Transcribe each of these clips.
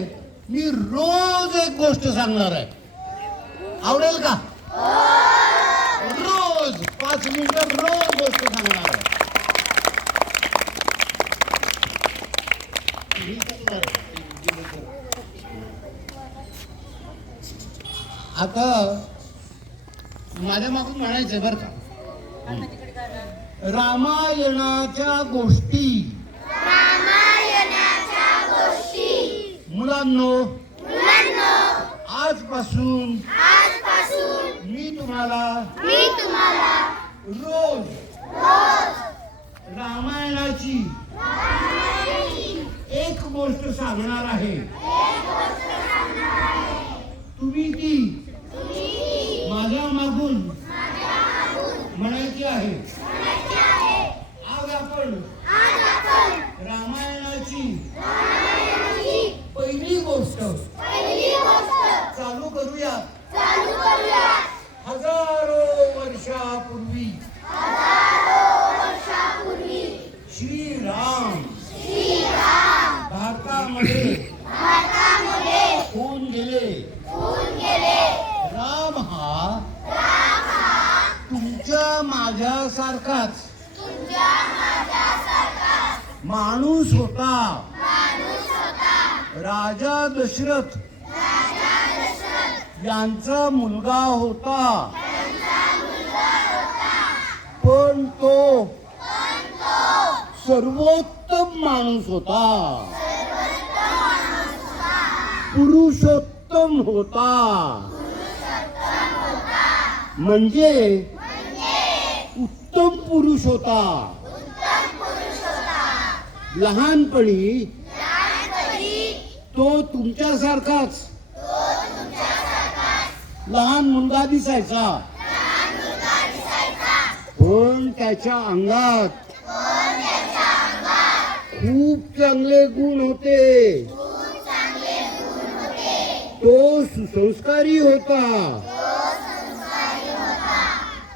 मी रोज एक गोष्ट सांगणार आहे. आवडेल का? रोज पाच मिनिटं रोज गोष्ट सांगणार आहे. आता माझ्या मागून म्हणायचंय बरं का. रामायणाच्या गोष्टी मुलांनो आजपासून मी तुम्हाला रोज रामायणाची एक गोष्ट सांगणार आहे. तुम्ही ती माझ्या मागून म्हणायची आहे. होऊन गेले. राम हा तुमच्या माझ्यासारखाच. माणूस होता. राजा दशरथ यांचा मुलगा होता. पण तो सर्वोत्तम माणूस होता. पुरुषोत्तम होता. म्हणजे उत्तम पुरुष होता. लहानपणी तो तुमच्यासारखाच. लहान मुलगा दिसायचा. पण त्याच्या अंगात खूप चांगले गुण होते. तो सुसंस्कारी होता.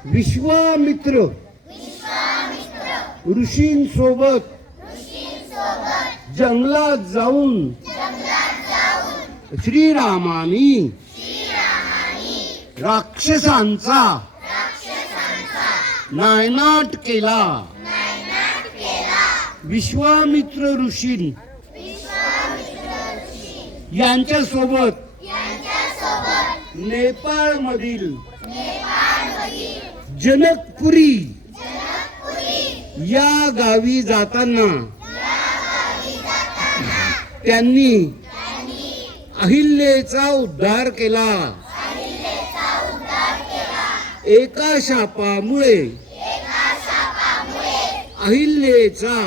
विश्वामित्र. ऋषींसोबत. जंगलात जाऊन. श्रीरामानी. राक्षसांचा. नायनाट केला. विश्वामित्र ऋषी. यांच्या सोबत नेपाळ मधील जनकपुरी या गावी जाताना त्यांनी अहिल्येचा उद्धार केला. एका शापामुळे अहिल्येचा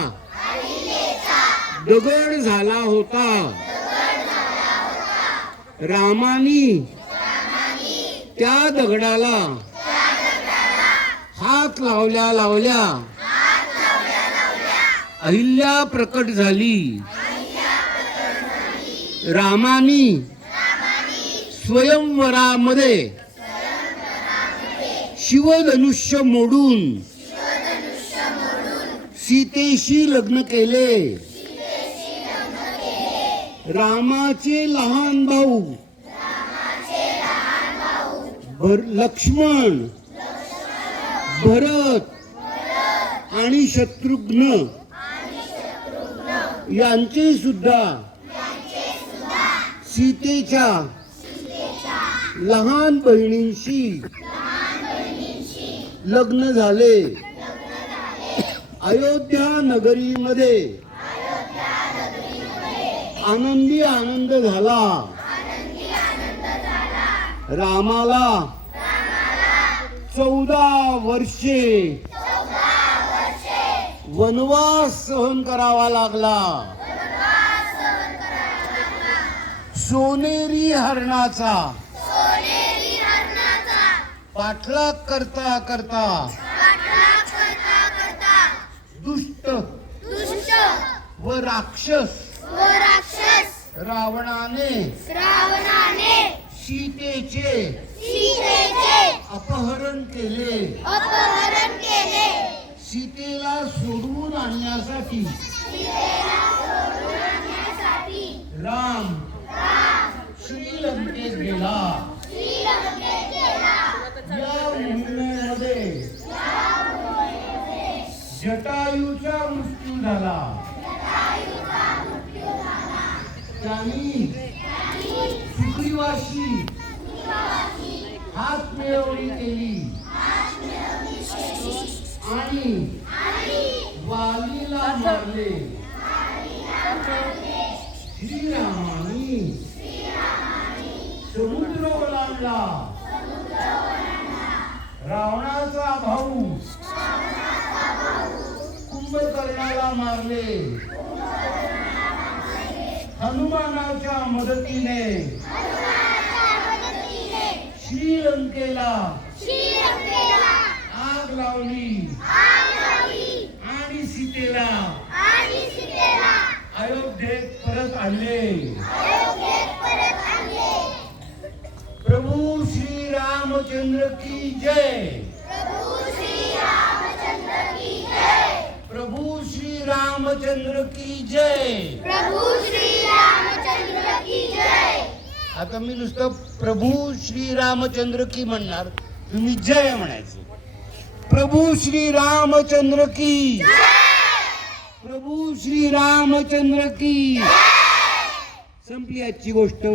दगड झाला होता. रामानी त्या दगडाला हात लावल्या लावल्या अहिल्या प्रकट झाली. रामानी स्वयंवरामध्ये शिवधनुष्य मोडून सीतेशी लग्न केले. रामाचे लहान भाऊ भर लक्ष्मण भरत आणि शत्रुघ्न. यांचे सुद्धा सीतेच्या लहान बहिणींशी लग्न झाले. अयोध्या नगरीमध्ये आनंदी आनंद झाला. रामाला. चौदा वर्षे. वनवास सहन करावा लागला. सोनेरी हरणाचा. पाठलाग करता करता. दुष्ट. व राक्षस. रावणाने. रावणाने सीतेचे सीतेचे अपहरण केले. अपहरण केले. सीतेला सोडवून आणण्यासाठी. सीतेला आणण्यासाठी. राम श्रीलंकेत गेला. या मोहिमेमध्ये जटायूचा मृत्यू झाला. त्यांनी सुग्रीवाशी हात मिळवणी केली. आणि वालीला मारले. श्रीरामानी. समुद्र ओलांडला रावणाचा भाऊ. कुंभकर्णाला मारले. हनुमानाच्या मदतीने. श्रीलंकेला. आग लावली. आणि सीतेला. अयोध्येत परत आणले. प्रभू श्री रामचंद्र की जय. प्रभू श्री रामचंद्र की जय. प्रभू आता मी नुसतं प्रभू श्री रामचंद्र की म्हणणार तुम्ही जय म्हणायचं. प्रभू श्री रामचंद्र की. प्रभू श्री रामचंद्र की. संपली आजची गोष्ट.